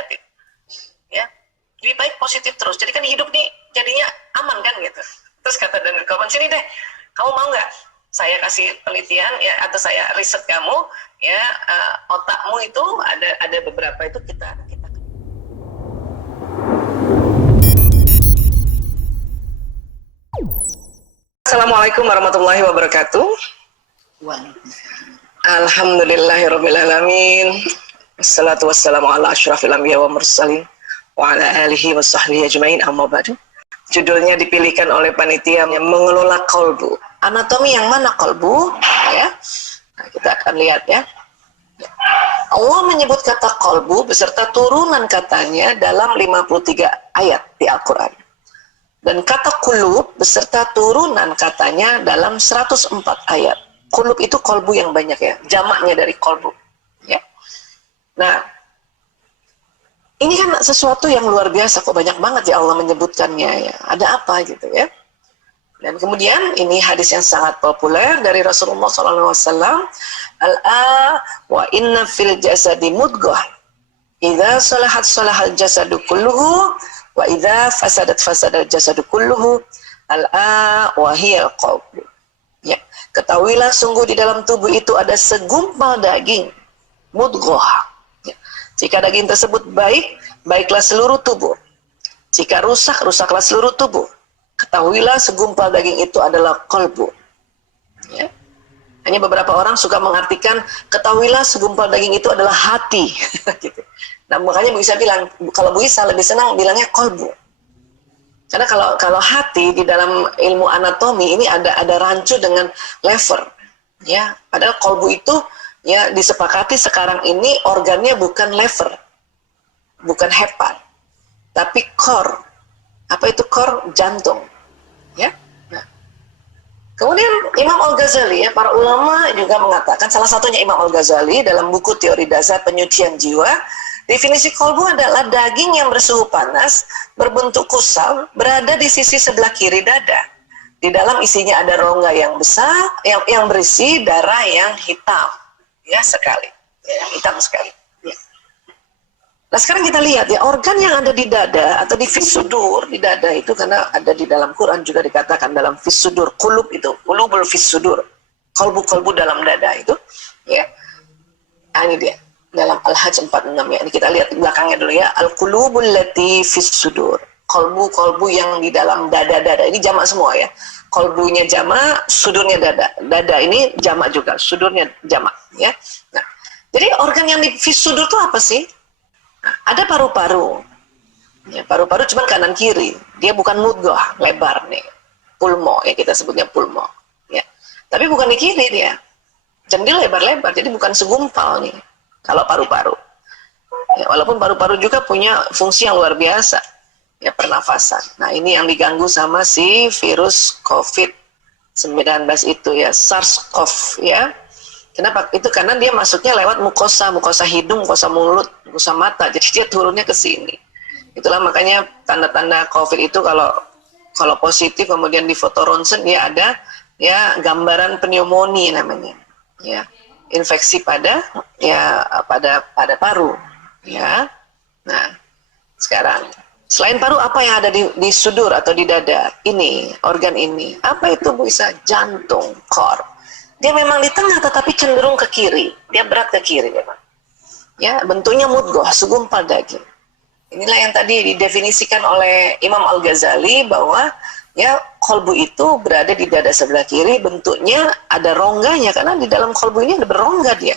negatif. Ya, lebih baik positif terus. Jadi kan hidup nih jadinya aman kan gitu. Terus kata Daniel Goleman, sini deh, kamu mau nggak saya kasih penelitian ya, atau saya riset kamu ya, otakmu itu ada beberapa itu kita. Assalamualaikum warahmatullahi wabarakatuh. Alhamdulillahirrabbilalamin. Assalatu wassalamu ala asyrafil anbiya wa mursalin wa ala alihi wa sahbihi ajmain, amma ba'du. Judulnya dipilihkan oleh panitia yang mengelola kolbu. Anatomi yang mana kolbu? Ya, nah, kita akan lihat ya. Allah menyebut kata kolbu beserta turunan katanya dalam 53 ayat di Al-Quran. Dan kata kulub beserta turunan katanya dalam 104 ayat. Kulub itu kolbu yang banyak ya, jamaknya dari kolbu. Ya. Nah, ini kan sesuatu yang luar biasa, kok banyak banget ya Allah menyebutkannya ya. Ada apa gitu ya? Dan kemudian ini hadis yang sangat populer dari Rasulullah SAW. Wa inna fil jasadi mudghah. Idza salahat salahal jasadu kulluhu wa idza fasadat fasadal jasadu kulluhu. Wa hiya al-qalb. Ya, ketahuilah sungguh di dalam tubuh itu ada segumpal daging, mudghah. Ya. Jika daging tersebut baik, baiklah seluruh tubuh. Jika rusak, rusaklah seluruh tubuh. Ketahuilah segumpal daging itu adalah qalbu. Ya. Hanya beberapa orang suka mengartikan ketahuilah segumpal daging itu adalah hati. Gitu. Nah, makanya Bu Isa bilang, kalau Bu Isa lebih senang bilangnya qalbu. Karena kalau hati di dalam ilmu anatomi ini ada rancu dengan lever, ya. Padahal kolbu itu ya disepakati sekarang ini organnya bukan lever, bukan hepat, tapi core. Apa itu core? Jantung, ya. Nah, kemudian Imam Al-Ghazali ya, para ulama juga mengatakan, salah satunya Imam Al-Ghazali dalam buku Teori Dasar Penyucian Jiwa. Definisi kolbu adalah daging yang bersuhu panas, berbentuk kusam, berada di sisi sebelah kiri dada. Di dalam isinya ada rongga yang besar, yang berisi darah yang hitam, ya sekali, ya, hitam sekali. Ya. Nah sekarang kita lihat ya, organ yang ada di dada atau di fisudur di dada itu, karena ada di dalam Quran juga dikatakan dalam fisudur, kulub itu, kulubul fisudur, kolbu-kolbu dalam dada itu, ya. Nah, ini dia. Dalam Al-Hajj 46 ya, ini kita lihat di belakangnya dulu ya, al-qulubul lati fis sudur, kolbu-kolbu yang di dalam dada-dada, ini jamak semua ya, kolbunya jamak, sudurnya dada ini jamak juga, sudurnya jamak ya. Nah, jadi organ yang di fis sudur itu apa sih? Nah, ada paru-paru ya, paru-paru cuman kanan kiri, dia bukan mudghah, lebar nih, pulmo ya, kita sebutnya pulmo ya, tapi bukan di kiri dia, jendil lebar-lebar, jadi bukan segumpal nih. Kalau paru-paru, ya, walaupun paru-paru juga punya fungsi yang luar biasa, ya pernafasan. Nah ini yang diganggu sama si virus COVID-19 itu ya, SARS-CoV ya. Kenapa? Itu karena dia masuknya lewat mukosa hidung, mukosa mulut, mukosa mata. Jadi dia turunnya ke sini. Itulah makanya tanda-tanda COVID itu kalau positif kemudian di foto ronsen dia ada ya gambaran pneumonia namanya, ya. Infeksi pada paru ya. Nah sekarang selain paru apa yang ada di sudur atau di dada ini, organ ini apa itu Bu Isa? Jantung, core. Dia memang di tengah tetapi cenderung ke kiri, dia berat ke kiri memang ya, bentuknya mudghah, segumpal daging. Inilah yang tadi didefinisikan oleh Imam Al-Ghazali bahwa ya kolbu itu berada di dada sebelah kiri, bentuknya ada rongganya karena di dalam kolbu ini ada berongga dia.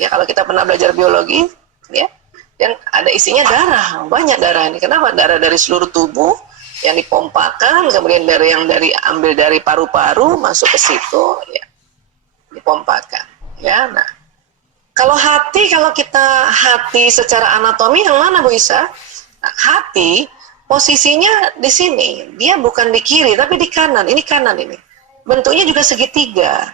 Ya kalau kita pernah belajar biologi, ya, dan ada isinya darah, banyak darah ini. Kenapa? Darah dari seluruh tubuh yang dipompakan, kemudian ambil dari paru-paru masuk ke situ, ya, dipompakan. Ya, nah, kalau kita hati secara anatomi yang mana Bu Isa? Nah, hati posisinya di sini, dia bukan di kiri tapi di kanan. Ini kanan ini. Bentuknya juga segitiga.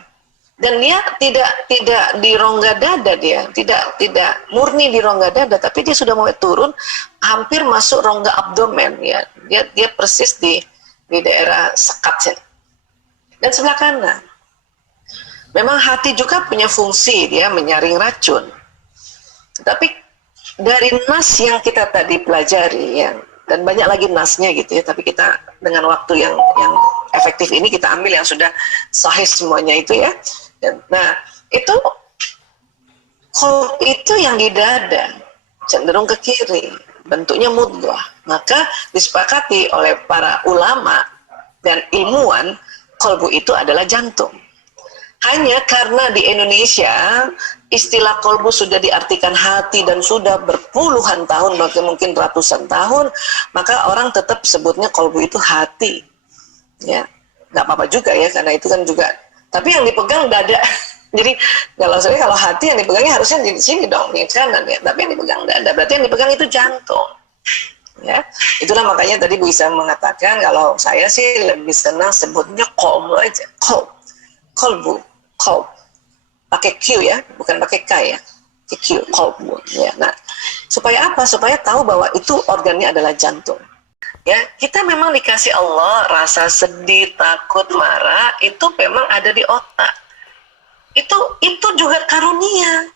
Dan dia tidak di rongga dada, dia tidak murni di rongga dada, tapi dia sudah mulai turun hampir masuk rongga abdomen ya. Dia persis di daerah sekat dan sebelah kanan. Memang hati juga punya fungsi, dia menyaring racun. Tapi dari nas yang kita tadi pelajari ya, dan banyak lagi nasnya gitu ya, tapi kita dengan waktu yang efektif ini kita ambil yang sudah sahih semuanya itu ya. Nah, itu qalb itu yang di dada cenderung ke kiri, bentuknya mudghah. Maka disepakati oleh para ulama dan ilmuwan qalbu itu adalah jantung. Hanya karena di Indonesia istilah qalbu sudah diartikan hati dan sudah berpuluhan tahun, bahkan mungkin ratusan tahun, maka orang tetap sebutnya qalbu itu hati. Ya, nggak apa-apa juga ya, karena itu kan juga. Tapi yang dipegang dada. Jadi kalau hati yang dipegangnya harusnya di sini dong, di kanan ya. Tapi yang dipegang dada, berarti yang dipegang itu jantung. Ya, itulah makanya tadi Bu Isa mengatakan kalau saya sih lebih senang sebutnya qalbu aja, qalbu, qalb, pakai Q ya, bukan pakai K ya, Q, qalbu. Ya, nah, supaya apa? Supaya tahu bahwa itu organnya adalah jantung. Ya, kita memang dikasih Allah rasa sedih, takut, marah itu memang ada di otak. Itu juga karunia.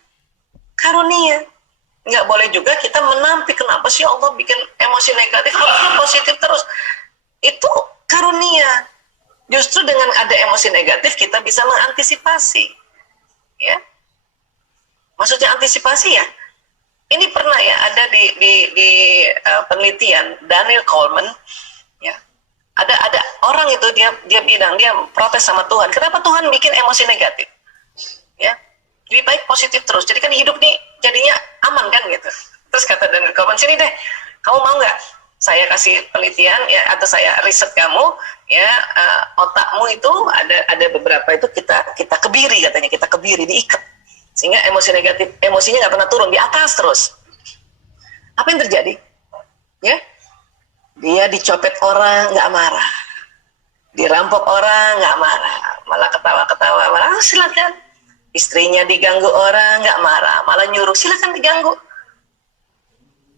Nggak boleh juga kita menampik, kenapa sih Allah bikin emosi negatif, harusnya positif terus. Itu karunia. Justru dengan ada emosi negatif kita bisa mengantisipasi. Ya. Maksudnya antisipasi ya. Ini pernah ya ada di penelitian Daniel Goleman ya. Ada orang itu dia bilang dia protes sama Tuhan. Kenapa Tuhan bikin emosi negatif? Ya. Lebih baik positif terus. Jadi kan hidup nih jadinya aman kan gitu. Terus kata Daniel Goleman, sini deh, kamu mau nggak saya kasih penelitian ya, atau saya riset kamu ya, otakmu itu ada beberapa itu kita kebiri, katanya kita kebiri, diikat sehingga emosinya nggak pernah turun, di atas terus. Apa yang terjadi? Ya, dia dicopet orang nggak marah, dirampok orang nggak marah, malah ketawa-ketawa, malah silakan. Istrinya diganggu orang nggak marah, malah nyuruh silakan diganggu.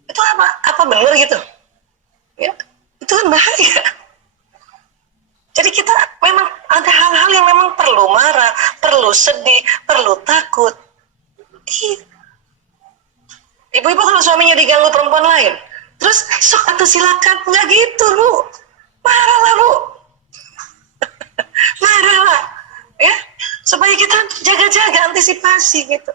Itu apa benar gitu? Ya, itu kan bahaya. Jadi kita memang ada hal-hal yang memang perlu marah, perlu sedih, perlu takut. Ibu-ibu kalau suaminya diganggu perempuan lain, terus sok atau silakan, nggak gitu Bu, marahlah Bu, marahlah, ya, supaya kita jaga-jaga antisipasi gitu.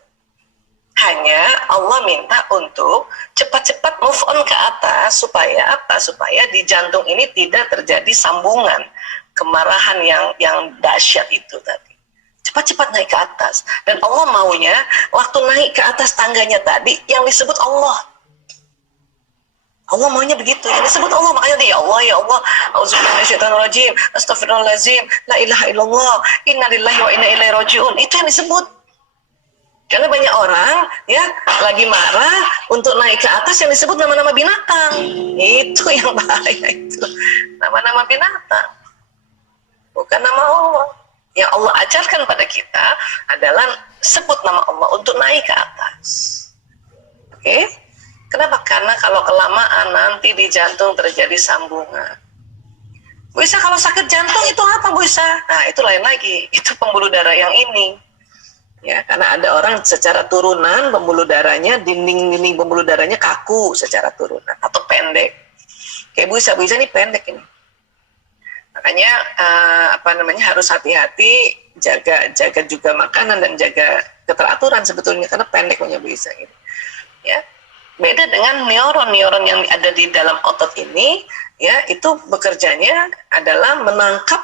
Hanya Allah minta untuk cepat-cepat move on ke atas, supaya apa? Supaya di jantung ini tidak terjadi sambungan kemarahan yang dahsyat itu tadi. Cepat-cepat naik ke atas. Dan Allah maunya waktu naik ke atas tangganya tadi yang disebut Allah. Allah maunya begitu, yang disebut Allah. Makanya dia, ya Allah, auzubillahiminasyaitonirrajim, astagfirullahaladzim, la ilaha illallah, inna lillahi wa inna ilaihi raji'un. Itu yang disebut. Karena banyak orang ya lagi marah untuk naik ke atas yang disebut nama-nama binatang. Itu yang bahaya itu. Nama-nama binatang. Bukan nama Allah. Yang Allah ajarkan pada kita adalah sebut nama Allah untuk naik ke atas. Oke? Kenapa? Karena kalau kelamaan nanti di jantung terjadi sambungan. Bu Isa, kalau sakit jantung itu apa Bu Isa? Nah, itu lain lagi. Itu pembuluh darah yang ini. Ya, karena ada orang secara turunan pembuluh darahnya, dinding pembuluh darahnya kaku secara turunan atau pendek. Kayak Bu Isa ini pendek ini. Makanya harus hati-hati, jaga juga makanan dan jaga keteraturan sebetulnya, karena pendek punya Bu Isa ini. Ya. Beda dengan neuron yang ada di dalam otot ini, ya, itu bekerjanya adalah menangkap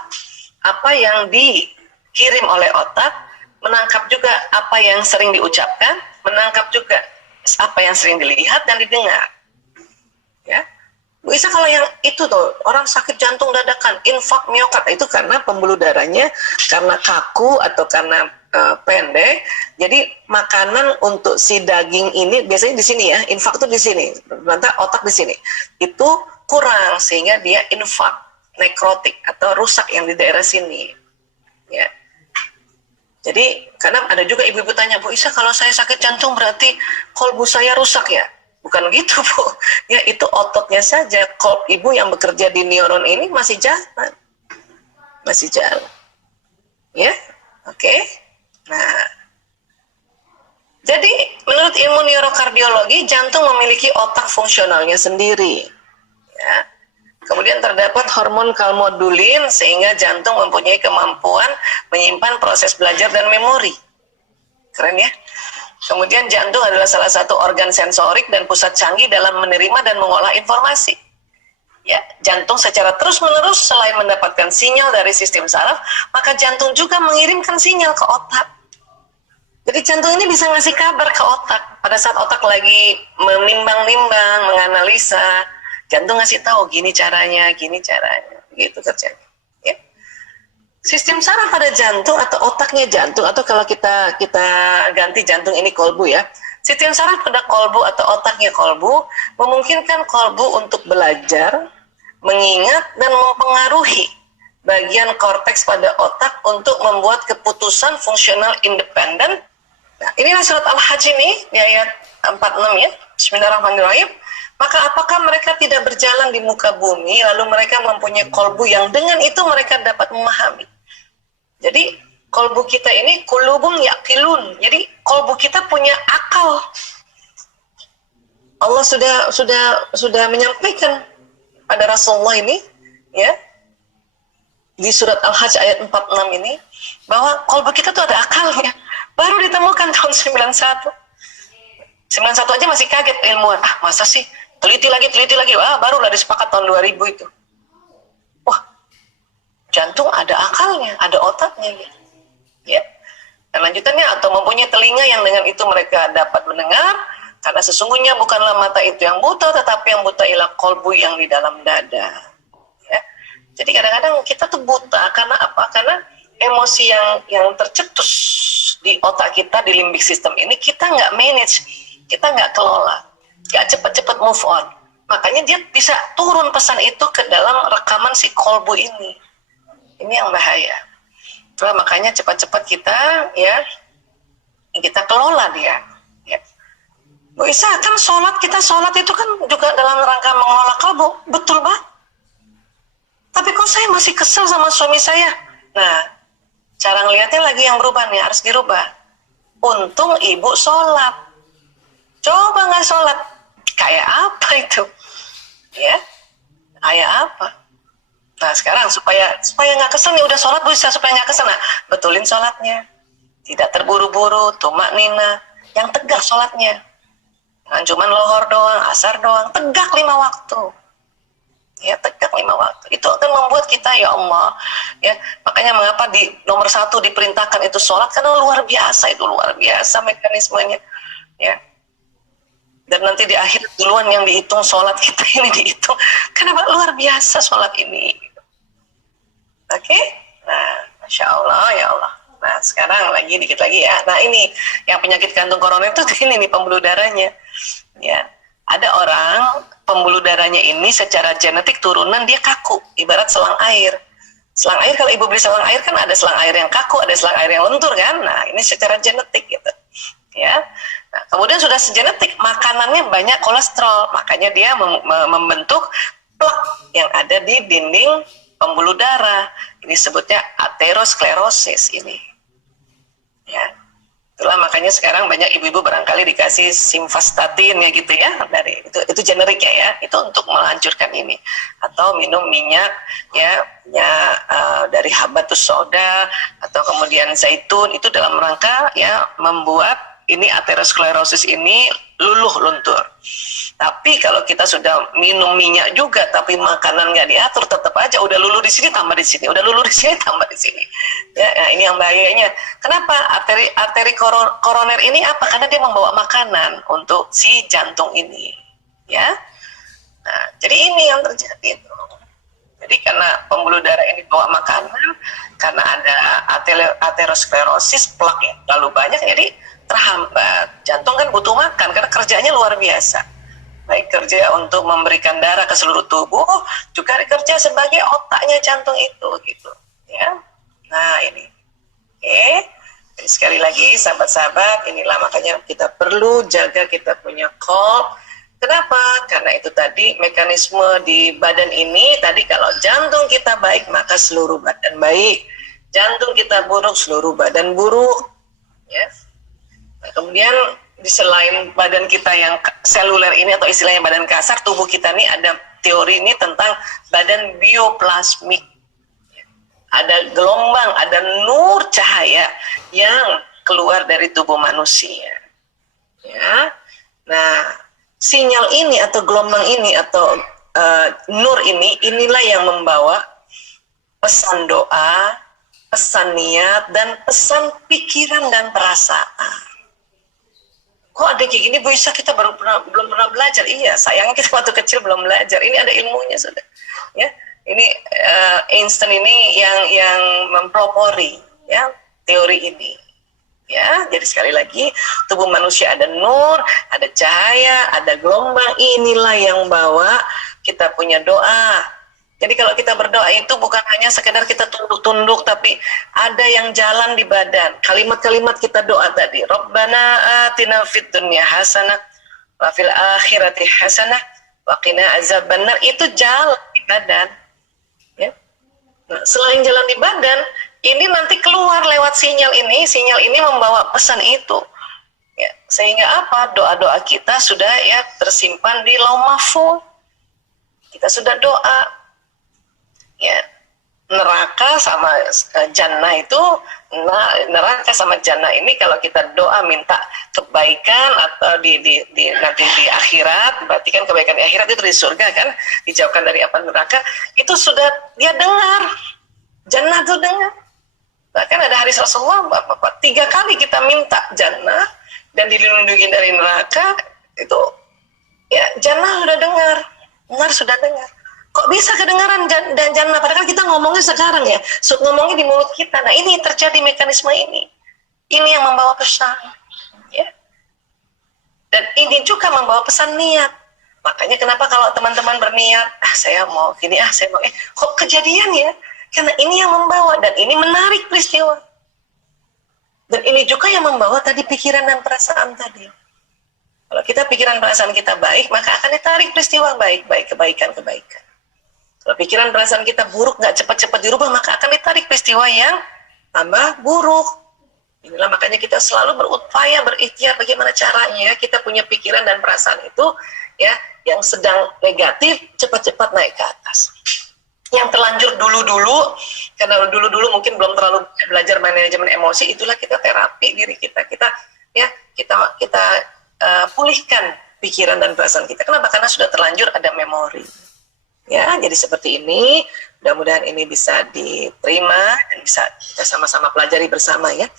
apa yang dikirim oleh otak, menangkap juga apa yang sering diucapkan, menangkap juga apa yang sering dilihat dan didengar. Ya, Bu Isa, kalau yang itu tuh orang sakit jantung dadakan, infak miokard, itu karena pembuluh darahnya karena kaku atau karena pendek. Jadi makanan untuk si daging ini biasanya di sini ya, infak tuh di sini, nanti otak di sini, itu kurang sehingga dia infak, nekrotik atau rusak yang di daerah sini. Ya. Jadi kadang ada juga ibu-ibu tanya, Bu Isa, kalau saya sakit jantung berarti kolbu saya rusak ya? Bukan gitu Bu, ya itu ototnya saja. Kolb ibu yang bekerja di neuron ini masih jalan, ya, oke. Nah, Jadi menurut ilmu neurokardiologi, jantung memiliki otak fungsionalnya sendiri. Ya. Kemudian terdapat hormon kalmodulin sehingga jantung mempunyai kemampuan menyimpan proses belajar dan memori. Keren ya. Kemudian jantung adalah salah satu organ sensorik dan pusat canggih dalam menerima dan mengolah informasi. Ya, jantung secara terus-menerus selain mendapatkan sinyal dari sistem saraf, maka jantung juga mengirimkan sinyal ke otak. Jadi jantung ini bisa ngasih kabar ke otak. Pada saat otak lagi menimbang-nimbang, menganalisa, jantung ngasih tahu gini caranya, gitu terjadi. Ya. Sistem saraf pada jantung atau otaknya jantung, atau kalau kita ganti jantung ini kolbu ya. Sistem saraf pada kolbu atau otaknya kolbu memungkinkan kolbu untuk belajar, mengingat dan mempengaruhi bagian korteks pada otak untuk membuat keputusan fungsional independen. Nah, inilah surat Al-Hajj ini di ayat 46 ya. Bismillahirrahmanirrahim. Maka apakah mereka tidak berjalan di muka bumi lalu mereka mempunyai kolbu yang dengan itu mereka dapat memahami. Jadi kolbu kita ini kulubun yaqilun. Jadi kolbu kita punya akal. Allah sudah menyampaikan pada Rasulullah ini ya di surat Al-Hajj ayat 46 ini bahwa kolbu kita tuh ada akalnya. Baru ditemukan tahun 91. 91 aja masih kaget ilmuwan. Ah, masa sih? Teliti lagi. Wah, barulah disepakat tahun 2000 itu. Wah, jantung ada akalnya, ada otaknya. Ya. Dan lanjutannya, atau mempunyai telinga yang dengan itu mereka dapat mendengar, karena sesungguhnya bukanlah mata itu yang buta, tetapi yang buta ialah kolbu yang di dalam dada. Ya. Jadi kadang-kadang kita tuh buta, karena apa? Karena emosi yang tercetus di otak kita, di limbik sistem ini, kita nggak manage, kita nggak kelola, nggak cepat-cepat move on. Makanya dia bisa turun pesan itu ke dalam rekaman si kolbu ini. Ini yang bahaya. Itulah makanya cepat-cepat kita kelola dia. Ya. Bu Isa, kan kita sholat itu kan juga dalam rangka mengelola kolbu, betul banget. Tapi kok saya masih kesel sama suami saya? Nah, cara ngelihatnya lagi yang berubah nih, harus dirubah. Untung ibu sholat. Coba nggak sholat, kayak apa itu? Ya, kayak apa? Nah sekarang supaya nggak kesel nih, udah sholat bisa supaya nggak kesel. Nah, betulin sholatnya, tidak terburu-buru, tumak nina, yang tegak sholatnya. Jangan cuman lohor doang, asar doang, tegak 5 waktu. Ya, tegak 5 waktu. Itu akan membuat kita, ya Allah, ya, makanya mengapa di nomor 1 diperintahkan itu sholat, karena luar biasa mekanismenya, ya. Dan nanti di akhir duluan yang dihitung sholat kita ini dihitung, karena luar biasa sholat ini. Oke? Nah, Masya Allah, ya Allah. Nah, sekarang dikit lagi ya. Nah, ini yang penyakit kantung koroner itu ini nih, pembuluh darahnya. Ya, ada orang pembuluh darahnya ini secara genetik turunan dia kaku, ibarat selang air. Selang air, kalau ibu beli selang air kan ada selang air yang kaku, ada selang air yang lentur kan. Nah, ini secara genetik gitu. Ya. Nah, kemudian sudah segenetik, makanannya banyak kolesterol, makanya dia membentuk plak yang ada di dinding pembuluh darah. Ini sebutnya aterosklerosis ini. Ya. Itulah makanya sekarang banyak ibu-ibu barangkali dikasih simvastatin ya gitu ya, dari itu generiknya ya, itu untuk menghancurkan ini, atau minum minyak dari habatus sauda atau kemudian zaitun, itu dalam rangka ya membuat ini aterosklerosis ini luntur. Tapi kalau kita sudah minum minyak juga tapi makanan nggak diatur, tetap aja udah luluh di sini tambah di sini, udah luluh di sini tambah di sini. Ya, nah ini yang bahayanya. Kenapa arteri koroner ini apa? Karena dia membawa makanan untuk si jantung ini. Ya. Nah, jadi ini yang terjadi itu. Jadi karena pembuluh darah ini bawa makanan, karena ada aterosklerosis, plak yang terlalu banyak, jadi terhambat. Jantung kan butuh makan karena kerjanya luar biasa. Baik kerja untuk memberikan darah ke seluruh tubuh, juga kerja sebagai otaknya jantung itu gitu. Ya. Nah, ini. Oke. Jadi sekali lagi sahabat-sahabat, inilah makanya kita perlu jaga kita punya kolb. Kenapa? Karena itu tadi mekanisme di badan ini, tadi kalau jantung kita baik maka seluruh badan baik. Jantung kita buruk, seluruh badan buruk. Ya. Kemudian di selain badan kita yang seluler ini atau istilahnya badan kasar, tubuh kita ini ada teori ini tentang badan bioplasmik. Ada gelombang, ada nur cahaya yang keluar dari tubuh manusia. Ya. Nah, sinyal ini atau gelombang ini atau nur ini, inilah yang membawa pesan doa, pesan niat, dan pesan pikiran dan perasaan. Kok ada kayak gini, Bu Isa, kita belum pernah belajar. Iya, sayangnya kita waktu kecil belum belajar. Ini ada ilmunya sudah. Ya, ini Einstein ini yang mempelopori ya teori ini. Ya, jadi sekali lagi tubuh manusia ada nur, ada cahaya, ada gelombang. Inilah yang membawa kita punya doa. Jadi kalau kita berdoa itu bukan hanya sekedar kita tunduk-tunduk, tapi ada yang jalan di badan. Kalimat-kalimat kita doa tadi, Rabbana atina fid dunya hasanah wa fil akhirati hasanah wa qina azabannar, itu jalan di badan. Ya. Nah, selain jalan di badan, ini nanti keluar lewat sinyal ini membawa pesan itu. Ya, sehingga apa? Doa-doa kita sudah ya tersimpan di lauh mahfuz. Kita sudah doa. Ya, neraka sama jannah itu, neraka sama jannah ini kalau kita doa minta kebaikan atau nanti di akhirat, berarti kan kebaikan di akhirat itu di surga kan, dijauhkan dari apa neraka, itu sudah dia dengar, jannah itu dengar. Bahkan ada hadis Rasulullah, 3 kali kita minta jannah dan dilindungi dari neraka, itu ya jannah sudah dengar sudah dengar. Kok bisa kedengaran dan jannah? Padahal kita ngomongnya sekarang ya, ngomongnya di mulut kita. Nah, ini terjadi mekanisme ini. Ini yang membawa pesan. Ya. Dan ini juga membawa pesan niat. Makanya kenapa kalau teman-teman berniat, saya mau gini, saya mau kok kejadian ya? Karena ini yang membawa, dan ini menarik peristiwa. Dan ini juga yang membawa tadi pikiran dan perasaan tadi. Kalau kita pikiran perasaan kita baik, maka akan ditarik peristiwa baik-baik, kebaikan-kebaikan. Kalau pikiran perasaan kita buruk, nggak cepat-cepat dirubah, maka akan ditarik peristiwa yang tambah buruk. Inilah makanya kita selalu berupaya, berikhtiar bagaimana caranya kita punya pikiran dan perasaan itu ya yang sedang negatif cepat-cepat naik ke atas. Yang terlanjur dulu-dulu, karena dulu-dulu mungkin belum terlalu belajar manajemen emosi, itulah kita terapi diri kita pulihkan pikiran dan perasaan kita. Kenapa? Karena sudah terlanjur ada memori. Ya, jadi seperti ini. Mudah-mudahan ini bisa diterima dan bisa kita sama-sama pelajari bersama ya.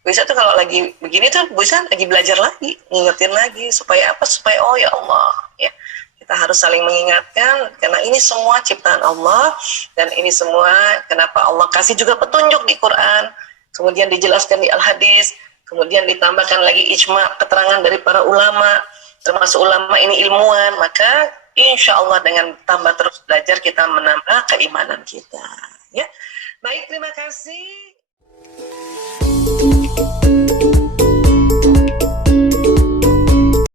Bu Isa tuh kalau lagi begini tuh Bu Isa lagi belajar lagi, ngingetin lagi supaya apa? Supaya oh ya Allah ya. Kita harus saling mengingatkan karena ini semua ciptaan Allah dan ini semua kenapa Allah kasih juga petunjuk di Quran, kemudian dijelaskan di Al-Hadis, kemudian ditambahkan lagi ijma, keterangan dari para ulama, termasuk ulama ini ilmuwan, maka insya Allah dengan tambah terus belajar kita menambah keimanan kita. Ya, baik, terima kasih.